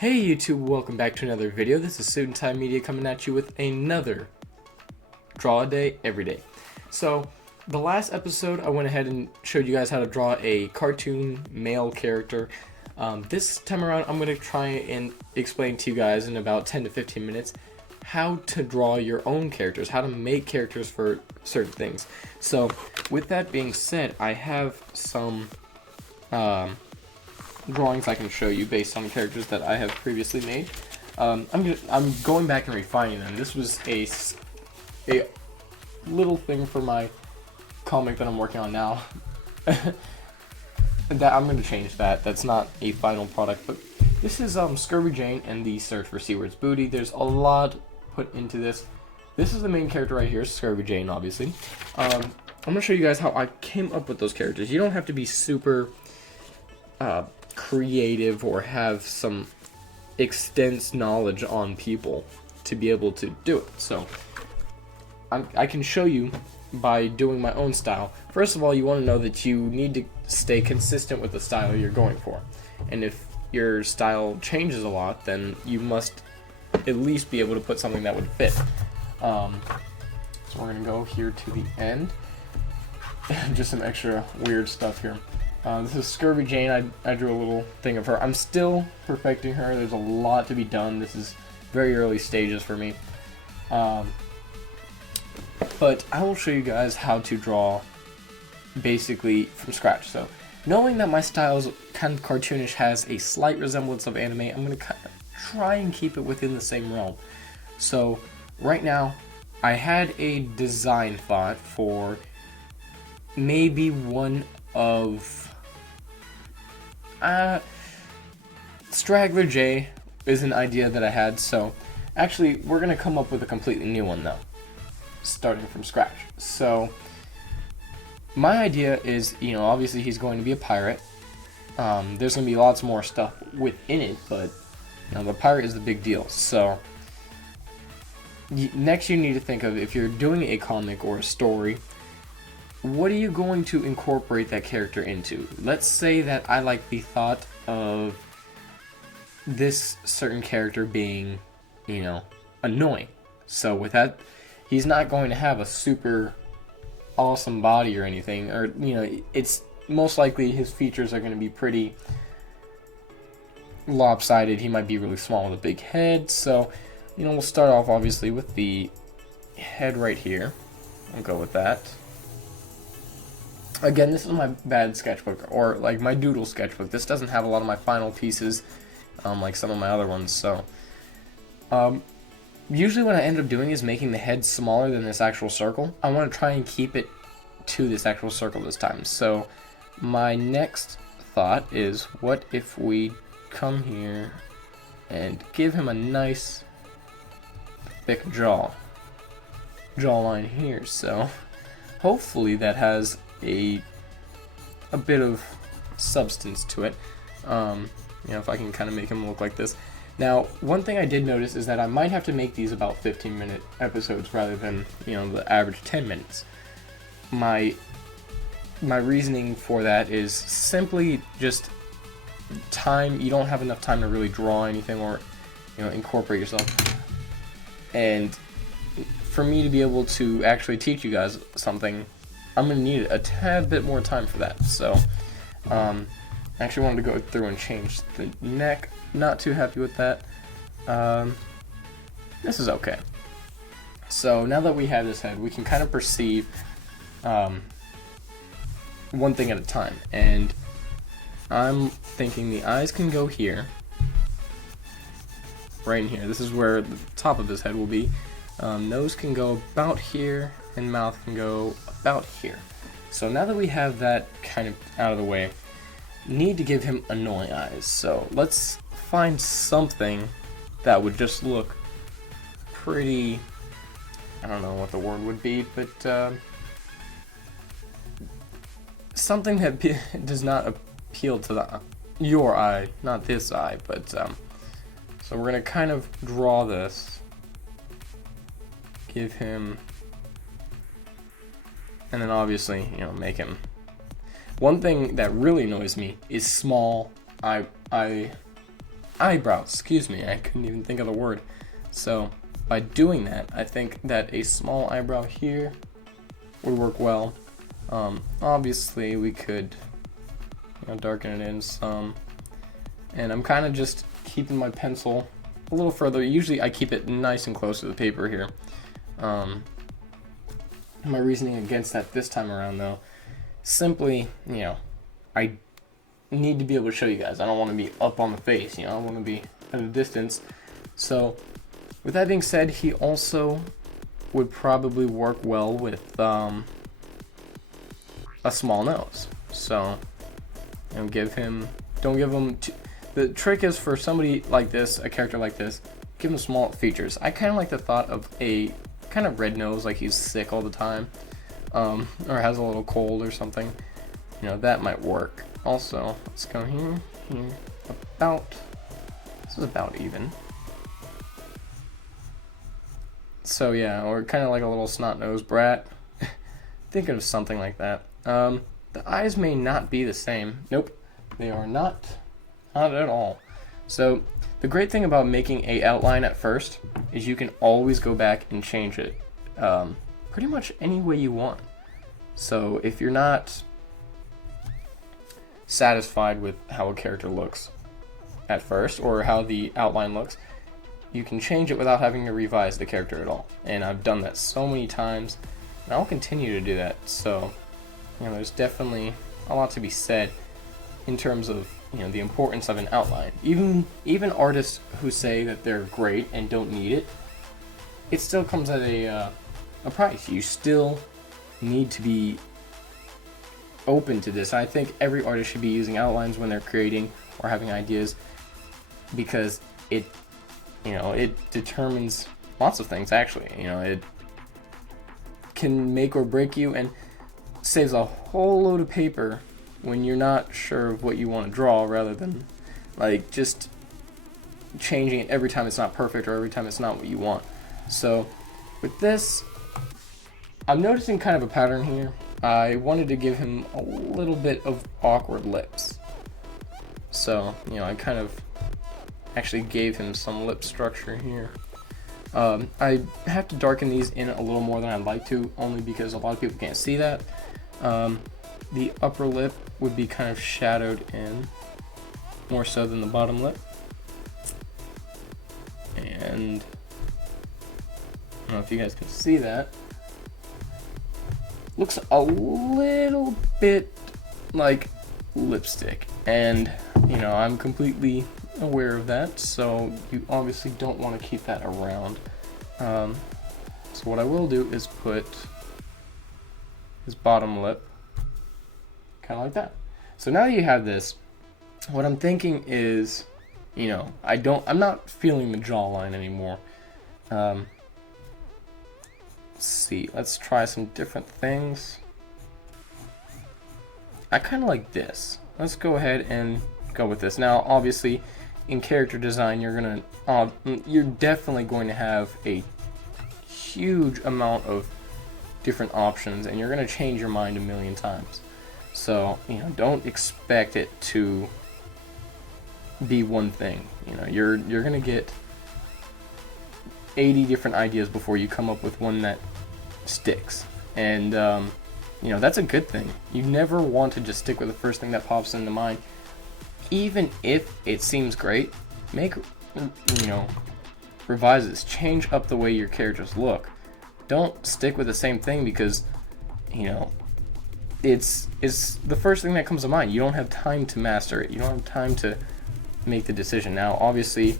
Hey YouTube, welcome back to another video. This is SuitNTieMedia coming at you with another draw a day every day. So the last episode I went ahead and showed you guys how to draw a cartoon male character. This time around I'm going to try and explain to you guys in about 10 to 15 minutes how to draw your own characters, how to make characters for certain things. So with that being said, I have some drawings I can show you based on characters that I have previously made. I'm going back and refining them. This was a little thing for my comic that I'm working on now. That I'm going to change that. That's not a final product, but this is Scurvy Jane and the Search for Seaward's Booty. There's a lot put into this. This is the main character right here, Scurvy Jane, obviously. I'm going to show you guys how I came up with those characters. You don't have to be super creative or have some extensive knowledge on people to be able to do it. So I can show you by doing my own style. First of all, you want to know that you need to stay consistent with the style you're going for, and if your style changes a lot, then you must at least be able to put something that would fit. So we're gonna go here to the end. Just some extra weird stuff here. This is Scurvy Jane. I drew a little thing of her. I'm still perfecting her. There's a lot to be done. This is very early stages for me. But I will show you guys how to draw basically from scratch. So knowing that my style is kind of cartoonish, has a slight resemblance of anime, I'm going to kind of try and keep it within the same realm. So right now I had a design thought for maybe one of Straggler J is an idea that I had, so actually we're going to come up with a completely new one though, starting from scratch. So my idea is, obviously he's going to be a pirate. There's going to be lots more stuff within it, but the pirate is the big deal. So next you need to think of, if you're doing a comic or a story, what are you going to incorporate that character into? Let's say that I like the thought of this certain character being, annoying. So with that, he's not going to have a super awesome body or anything, or, it's most likely his features are going to be pretty lopsided. He might be really small with a big head. So, we'll start off obviously with the head right here. I'll go with that. Again, this is my bad sketchbook, or like my doodle sketchbook. This doesn't have a lot of my final pieces, like some of my other ones. So, usually what I end up doing is making the head smaller than this actual circle. I want to try and keep it to this actual circle this time. So, my next thought is, what if we come here and give him a nice thick jawline here. So, hopefully that has a bit of substance to it. If I can kind of make him look like this. Now, one thing I did notice is that I might have to make these about 15-minute episodes rather than, the average 10 minutes. My reasoning for that is simply just time. You don't have enough time to really draw anything or, incorporate yourself. And for me to be able to actually teach you guys something, I'm going to need a tad bit more time for that. So, I actually wanted to go through and change the neck. Not too happy with that. This is okay. So now that we have this head, we can kind of perceive one thing at a time. And I'm thinking the eyes can go here. Right in here. This is where the top of his head will be. Nose can go about here, and mouth can go about here. So now that we have that kind of out of the way, need to give him annoying eyes. So let's find something that would just look pretty, I don't know what the word would be, but something that does not appeal to your eye, not this eye, but so we're gonna kind of draw this, give him, and then obviously, make him. One thing that really annoys me is small eye eyebrows, excuse me, I couldn't even think of the word. So by doing that, I think that a small eyebrow here would work well. Obviously we could, darken it in some, and I'm kind of just keeping my pencil a little further. Usually I keep it nice and close to the paper here. My reasoning against that this time around, though, simply, I need to be able to show you guys. I don't want to be up on the face, I want to be at a distance. So with that being said, he also would probably work well with a small nose. So don't give him the trick is for somebody like this, a character like this, give him small features. I kind of like the thought of a kind of red nose, like he's sick all the time, or has a little cold or something. That might work. Also, let's go here. This is about even. So yeah, or kind of like a little snot-nosed brat. Thinking of something like that. The eyes may not be the same. Nope, they are not at all. So the great thing about making a outline at first is you can always go back and change it pretty much any way you want. So if you're not satisfied with how a character looks at first, or how the outline looks, you can change it without having to revise the character at all. And I've done that so many times, and I'll continue to do that. So there's definitely a lot to be said in terms of the importance of an outline. Even artists who say that they're great and don't need it, it still comes at a price. You still need to be open to this. I think every artist should be using outlines when they're creating or having ideas, because it determines lots of things. Actually, it can make or break you, and saves a whole load of paper when you're not sure of what you want to draw, rather than like just changing it every time it's not perfect or every time it's not what you want. So with this, I'm noticing kind of a pattern here. I wanted to give him a little bit of awkward lips. So, I kind of actually gave him some lip structure here. I have to darken these in a little more than I'd like to, only because a lot of people can't see that. The upper lip would be kind of shadowed in, more so than the bottom lip. And I don't know if you guys can see that. Looks a little bit like lipstick, and I'm completely aware of that, so you obviously don't want to keep that around. So what I will do is put his bottom lip kind of like that. So now that you have this, what I'm thinking is, I'm not feeling the jawline anymore. Let's see, let's try some different things. I kind of like this. Let's go ahead and go with this. Now, obviously, in character design, you're definitely going to have a huge amount of different options, and you're going to change your mind a million times. So, don't expect it to be one thing. You're going to get 80 different ideas before you come up with one that sticks. And that's a good thing. You never want to just stick with the first thing that pops into mind. Even if it seems great, make revises, change up the way your characters look. Don't stick with the same thing because it's the first thing that comes to mind. You don't have time to master it. You don't have time to make the decision. Now, obviously,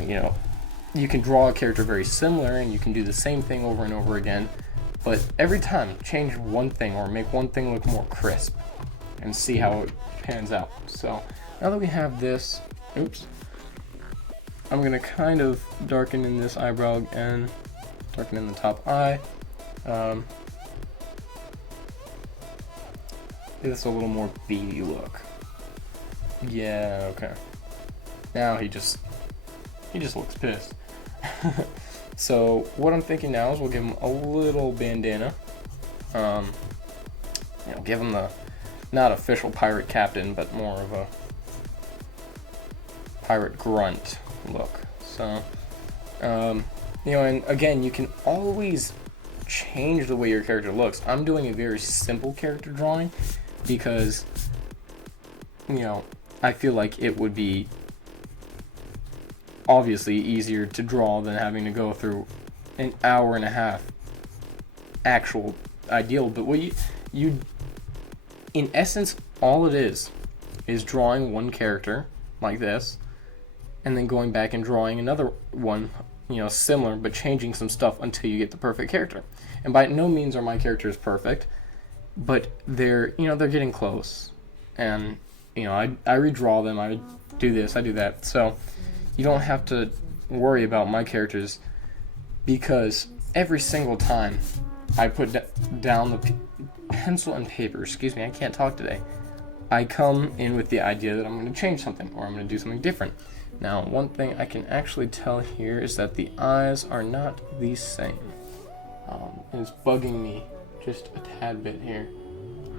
you can draw a character very similar and you can do the same thing over and over again, but every time change one thing or make one thing look more crisp and see how it pans out. So now that we have this, I'm gonna kind of darken in this eyebrow and darken in the top eye. Give this a little more beady look. Yeah, okay. Now he just looks pissed. So what I'm thinking now is we'll give him a little bandana. Give him the not official pirate captain, but more of pirate grunt look. So, you know, and again, you can always change the way your character looks. I'm doing a very simple character drawing because, you know, I feel like it would be obviously easier to draw than having to go through an hour and a half actual ideal. But what you in essence, all it is drawing one character like this and then going back and drawing another one, you know, similar, but changing some stuff until you get the perfect character. And by no means are my characters perfect, but they're, you know, they're getting close. And, you know, I redraw them, I do this, I do that. So you don't have to worry about my characters, because every single time I put down the pencil and paper, excuse me, I can't talk today, I come in with the idea that I'm going to change something, or I'm going to do something different. Now, one thing I can actually tell here is that the eyes are not the same. It's bugging me just a tad bit here.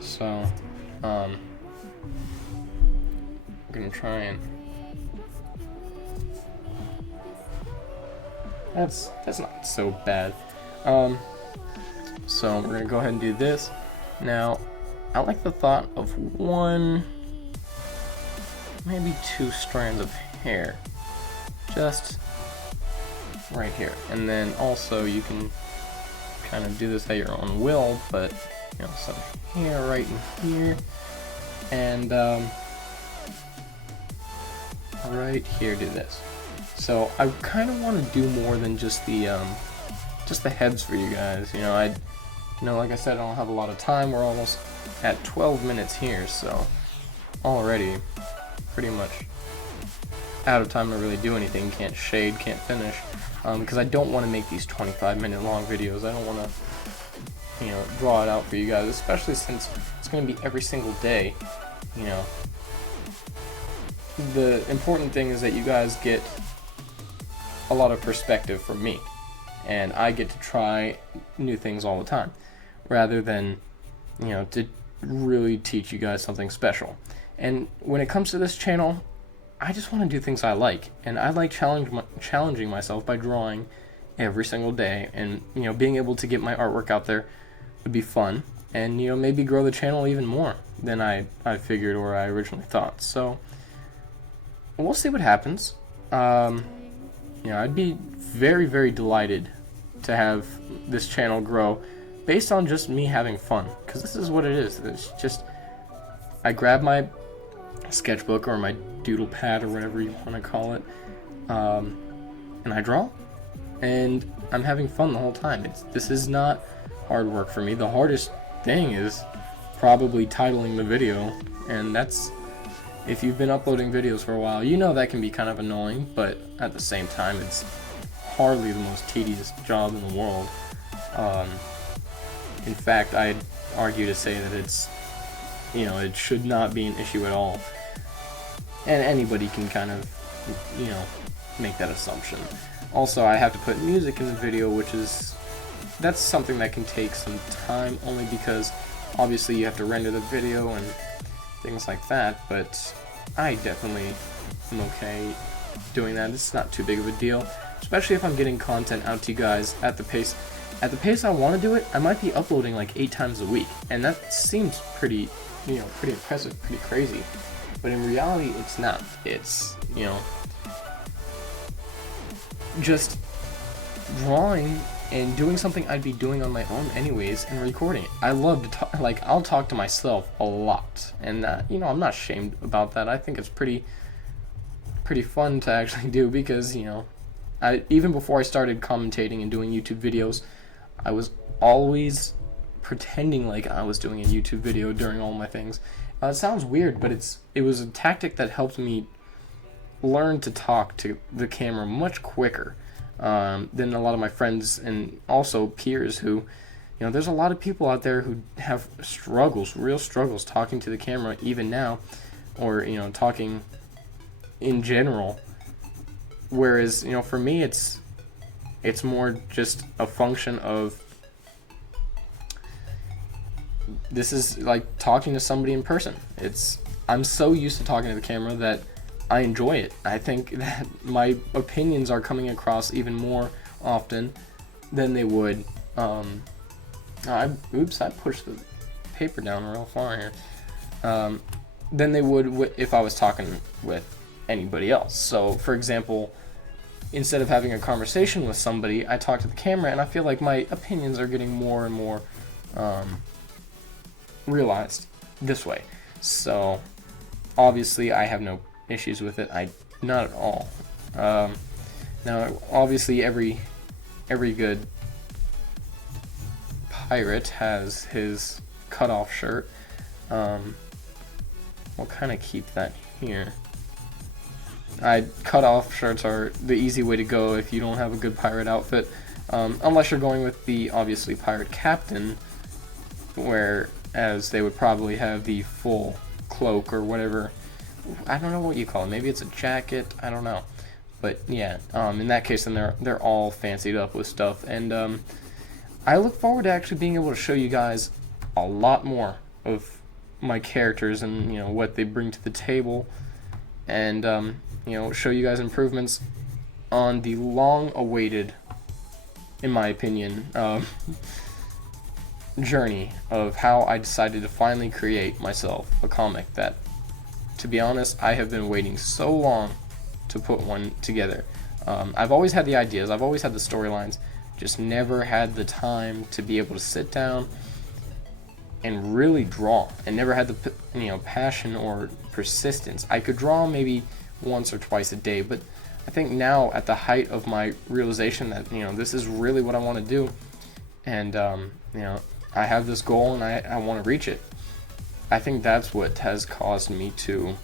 So, I'm going to try and... That's not so bad. So we're going to go ahead and do this. Now, I like the thought of one, maybe two strands of hair, just right here. And then also you can kind of do this at your own will, but, you know, some hair right in here, and right here, do this. So I kind of want to do more than just the heads for you guys. You know, like I said, I don't have a lot of time. We're almost at 12 minutes here, so already pretty much out of time to really do anything. Can't shade, can't finish, because I don't want to make these 25-minute long videos. I don't want to, you know, draw it out for you guys, especially since it's going to be every single day. You know, the important thing is that you guys get a lot of perspective from me, and I get to try new things all the time, rather than, you know, to really teach you guys something special. And when it comes to this channel, I just want to do things I like, and I like challenging myself by drawing every single day, and, you know, being able to get my artwork out there would be fun, and, you know, maybe grow the channel even more than I figured or I originally thought. So we'll see what happens. You know, I'd be very, very delighted to have this channel grow based on just me having fun, because this is what it is. It's just, I grab my sketchbook or my doodle pad or whatever you want to call it, and I draw, and I'm having fun the whole time. This is not hard work for me. The hardest thing is probably titling the video, and that's, if you've been uploading videos for a while, you know that can be kind of annoying, but at the same time, it's hardly the most tedious job in the world. In fact, I'd argue to say that it's, you know, it should not be an issue at all. And anybody can kind of, you know, make that assumption. Also, I have to put music in the video, which is, that's something that can take some time, only because obviously you have to render the video and things like that, but I definitely am okay doing that. It's not too big of a deal, especially if I'm getting content out to you guys at the pace I want to do it. I might be uploading like 8 times a week, and that seems pretty, you know, pretty impressive, pretty crazy, but in reality it's not. It's, you know, just drawing and doing something I'd be doing on my own anyways, and recording it. I love to talk, like, I'll talk to myself a lot, and you know, I'm not ashamed about that. I think it's pretty fun to actually do, because, you know, even before I started commentating and doing YouTube videos, I was always pretending like I was doing a YouTube video during all my things. It sounds weird, but it was a tactic that helped me learn to talk to the camera much quicker than a lot of my friends and also peers who, you know, there's a lot of people out there who have struggles, real struggles talking to the camera even now, or, you know, talking in general. Whereas, you know, for me, it's more just a function of, this is like talking to somebody in person. I'm so used to talking to the camera that I enjoy it. I think that my opinions are coming across even more often than they would. Oops, I pushed the paper down real far here. Than they would if I was talking with anybody else. So, for example, instead of having a conversation with somebody, I talk to the camera, and I feel like my opinions are getting more and more realized this way. So, obviously, I have no issues with it. Not at all. Now, obviously, every good pirate has his cutoff shirt. We'll kind of keep that here. Cutoff shirts are the easy way to go if you don't have a good pirate outfit, unless you're going with the obviously pirate captain, whereas they would probably have the full cloak or whatever. I don't know what you call it. Maybe it's a jacket. I don't know. But yeah, in that case, then they're all fancied up with stuff, and I look forward to actually being able to show you guys a lot more of my characters and what they bring to the table, and show you guys improvements on the long-awaited, in my opinion, journey of how I decided to finally create myself a comic that, to be honest, I have been waiting so long to put one together. I've always had the ideas, I've always had the storylines, just never had the time to be able to sit down and really draw, and never had the passion or persistence. I could draw maybe once or twice a day, but I think now, at the height of my realization that this is really what I want to do, and I have this goal and I want to reach it, I think that's what has caused me to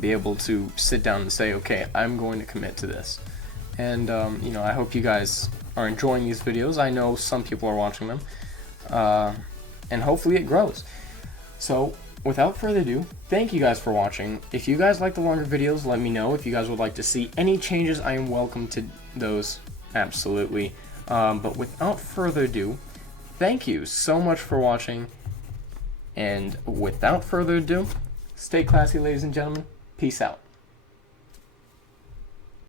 be able to sit down and say, okay, I'm going to commit to this. And I hope you guys are enjoying these videos. I know some people are watching them, and hopefully it grows. So without further ado, thank you guys for watching. If you guys like the longer videos, let me know. If you guys would like to see any changes, I am welcome to those, absolutely. But without further ado, thank you so much for watching, and without further ado, stay classy, ladies and gentlemen. Peace out.